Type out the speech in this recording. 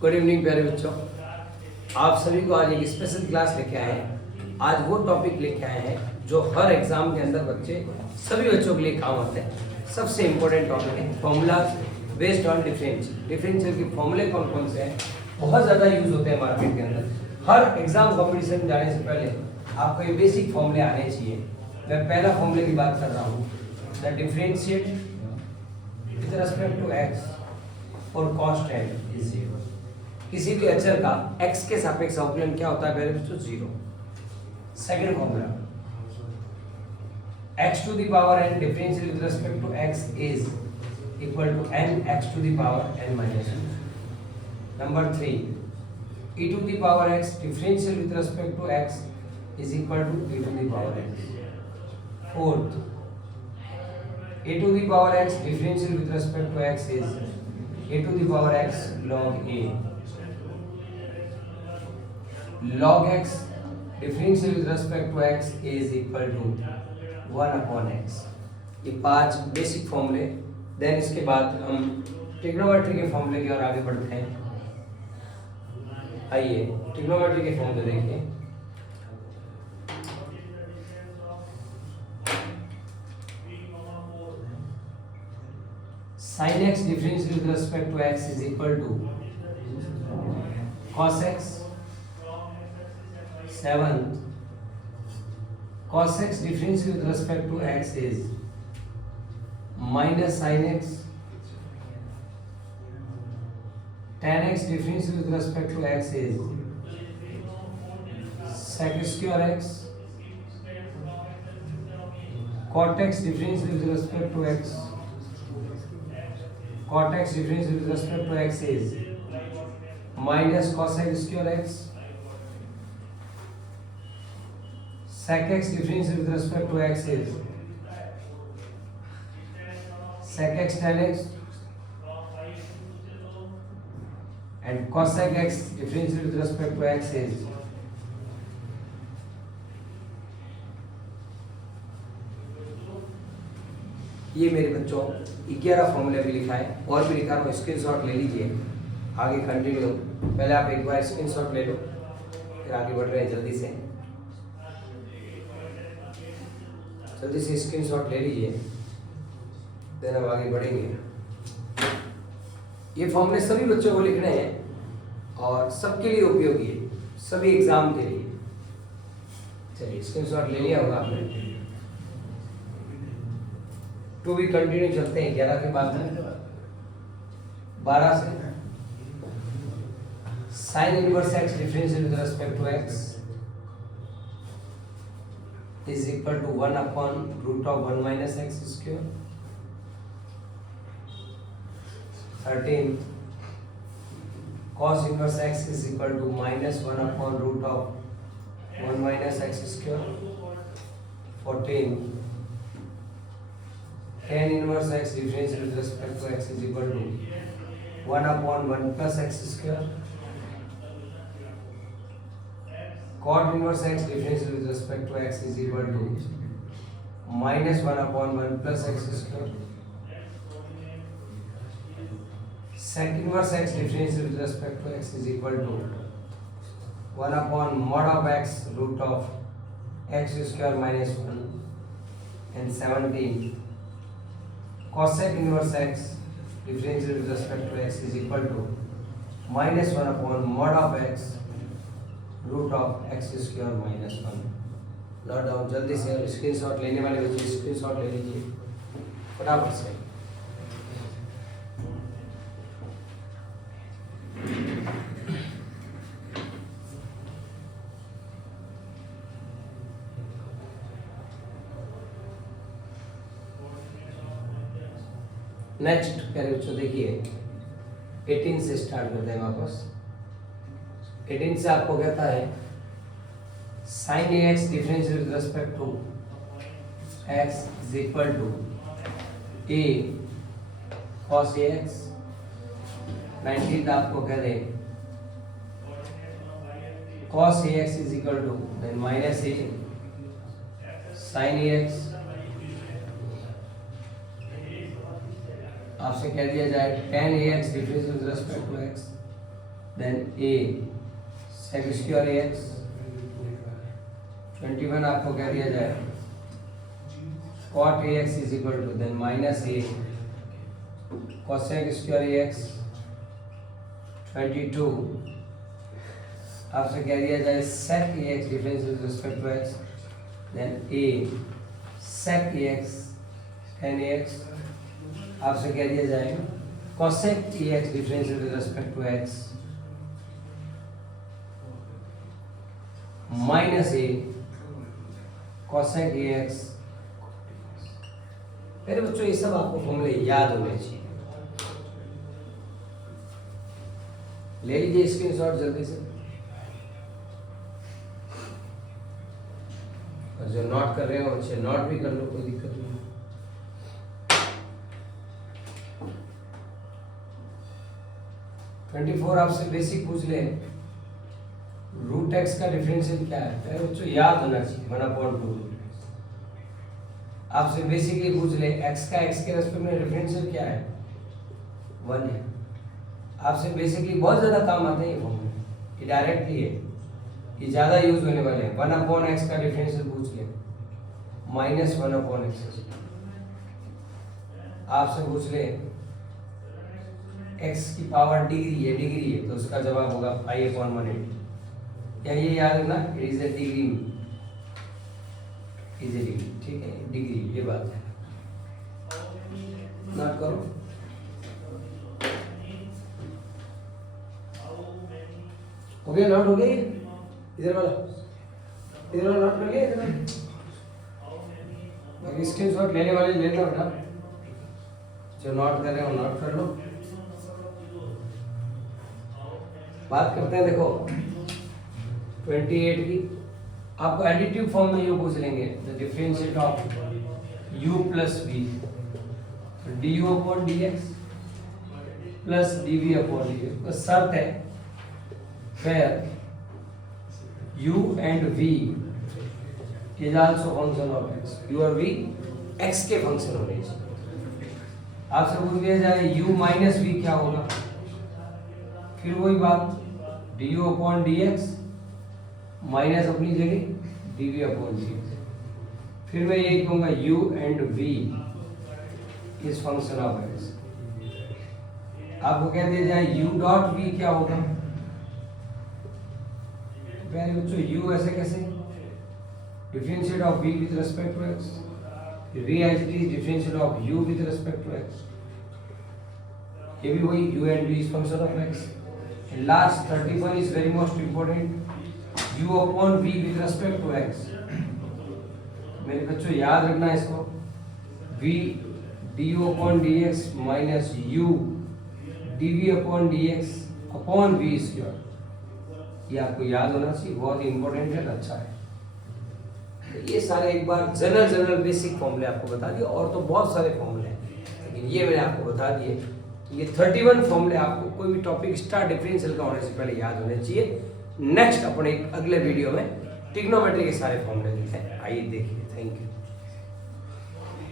Good evening प्यारे बच्चों, आप सभी को आज एक स्पेशल क्लास लेके आए हैं। आज वो टॉपिक लेके आए हैं जो हर एग्जाम के अंदर सभी बच्चों के लिए काम आते हैं। सबसे इम्पोर्टेंट टॉपिक है formula based on differential. Differential के फॉर्मूले कौन कौन से हैं, बहुत ज़्यादा यूज होते हैं मार्केट के अंदर। हर एग्जाम कॉम्पिटिशन जाने से पहले आपको ये बेसिक फॉर्मूले आने चाहिए। मैं पहला फॉर्मूले की बात कर रहा हूँ, the differentiate with respect to x और कांस्टेंट इज जीरो। किसी भी अचर का x के सापेक्ष अवकलन क्या होता है पहले बच्चों? Zero. Second formula, x to the power n differential with respect to x is equal to n x to the power n minus 1. Number 3, e to the power x differential with respect to x is equal to e to the power x. Fourth, a to the power x differential with respect to x is a to the power x log a. Log x differential with respect to x is equal to 1 upon x. ये 5 basic फॉर्मूले। Then इसके बाद हम trigonometry के फॉर्मूले की ओर आगे बढ़ते हैं। आइए ट्रिग्नोमेट्री के फॉर्मूले देखिए। sin x differential with respect to x is equal to cos x। 7th, cos x differential with respect to x is minus sin x। tan x differential with respect to x is sec square x। cot x differential with respect to x, cot x differential with respect to x is minus cosec square x। sec x differential with respect to x is sec x tan x, and cosec x differential with respect to x is ये मेरे बच्चों 11 फॉर्मूले भी लिखा है और भी लिखा है, स्क्रीनशॉट ले लीजिए। आगे कंटिन्यू, पहले आप एक बार स्क्रीनशॉट ले लो, फिर आगे बढ़ रहे हैं। जल्दी से स्क्रीनशॉट ले लीजिए, देन अब आगे बढ़ेंगे। ये फॉर्मूले सभी बच्चों को लिखने हैं और सबके लिए उपयोगी है, सभी एग्जाम के लिए। चलिए स्क्रीनशॉट ले लिया होगा आपने। टू भी कंटिन्यू चलते हैं 11 के बाद 12 से। Sine inverse x differential with respect to x is equal to 1 upon root of 1 minus x square। 13th, cos inverse x is equal to minus 1 upon root of 1 minus x square। 14th, tan inverse x differential with respect to x is equal to 1 upon 1 plus x square। cot inverse x differential with respect to x is equal to minus 1 upon 1 plus x square। sec inverse x differential with respect to x is equal to 1 upon mod of x root of x square minus 1। and 17, cosec inverse x differential with respect to x is equal to minus 1 upon mod of x root of x square minus 1। Note down. जल्दी से screenshot लेने वाले बच्चे screenshot ले लीजिए फटाफट से। Next प्यारे बच्चों देखिए 18 से स्टार्ट करते हैं वापस। 18 से आपको कहता है sin ax differential with respect to x is equal to a cos ax। 19 आपको कह दे cos ax is equal to then minus a sin ax। आपसे कह दिया जाए tan ax differential with respect to x then a sec square x, 21 आपको कह दिया जाए cot ax is equal to then minus a cosec square x, 22 आपसे कह दिया जाए sec ax difference with respect to x, then a sec ax tan ax आपसे कह दिया जाए cosec ax difference with respect to x minus a cosec ax। मेरे बच्चों ये सब आपको फॉर्मूले याद होने चाहिए, ले लीजिए स्क्रीनशॉट जल्दी से, और जो नोट कर रहे हो अच्छे नोट भी कर लो, कोई दिक्कत नहीं। ट्वेंटी 24 आपसे बेसिक पूछ ले, रूट एक्स का डिफरेंशियल क्या है, मेरे बच्चों याद होना चाहिए 1/2। आपसे बेसिकली पूछ ले x का x के रेस्पेक्ट में डिफरेंशियल क्या है, 1 है। आपसे बेसिकली बहुत ज़्यादा काम आते हैं ये फॉर्मूले, ये डायरेक्टली है, ये ज़्यादा यूज होने वाले हैं। 1/x का डिफरेंशियल पूछ ले, -1/x। आपसे पूछ ले x की पावर डिग्री है, तो उसका जवाब होगा π/180। या ये याद रखना, इट इज ए डिग्री, ठीक है, डिग्री, ये बात है, नोट करो। हो गया, नोट हो गया, इधर वाला नोट कर लिया, इधर बाकी स्क्रीनशॉट लेने वाले ले लो बेटा, जो नोट कर रहे हो नोट कर लो। बात करते हैं, देखो 28 की, आपको एडिटिव फॉर्म में ये पूछ लेंगे, the differentiate of u plus v, du upon dx plus dv upon dx। तो शर्त है where u and v is also function of x, u और v x के फंक्शन होने चाहिए। आपसे पूछ दिया जाए u माइनस v क्या होगा, फिर वही बात du अपॉन dx माइनस अपनी जगह dv अपॉन dx। फिर मैं यही कहूँगा u and v is function of x। आपको कह दिया जाए u डॉट v क्या होगा, पहले बच्चों u ऐसे कैसे, differentiate of v with respect to x, v as it is differentiate of u with respect to x, ये भी वही u and v is function of x। Last 31 is very most important, u upon v with respect to x। मेरे बच्चों याद रखना इसको, v du upon dx minus u dv upon dx upon v square, ये आपको याद होना चाहिए, बहुत ही इंपॉर्टेंट है, अच्छा है। तो ये सारे एक बार जनरल बेसिक फॉर्मूले आपको बता दिए, और तो बहुत सारे फॉर्मूले हैं, लेकिन ये मैंने आपको बता दिए। ये 31 फॉर्मूले आपको कोई भी टॉपिक स्टार डिफरेंशियल का होने से पहले याद होने चाहिए। नेक्स्ट अपने एक अगले वीडियो में ट्रिग्नोमेट्री के सारे फॉर्मूले हैं, आइए देखिए। Thank you.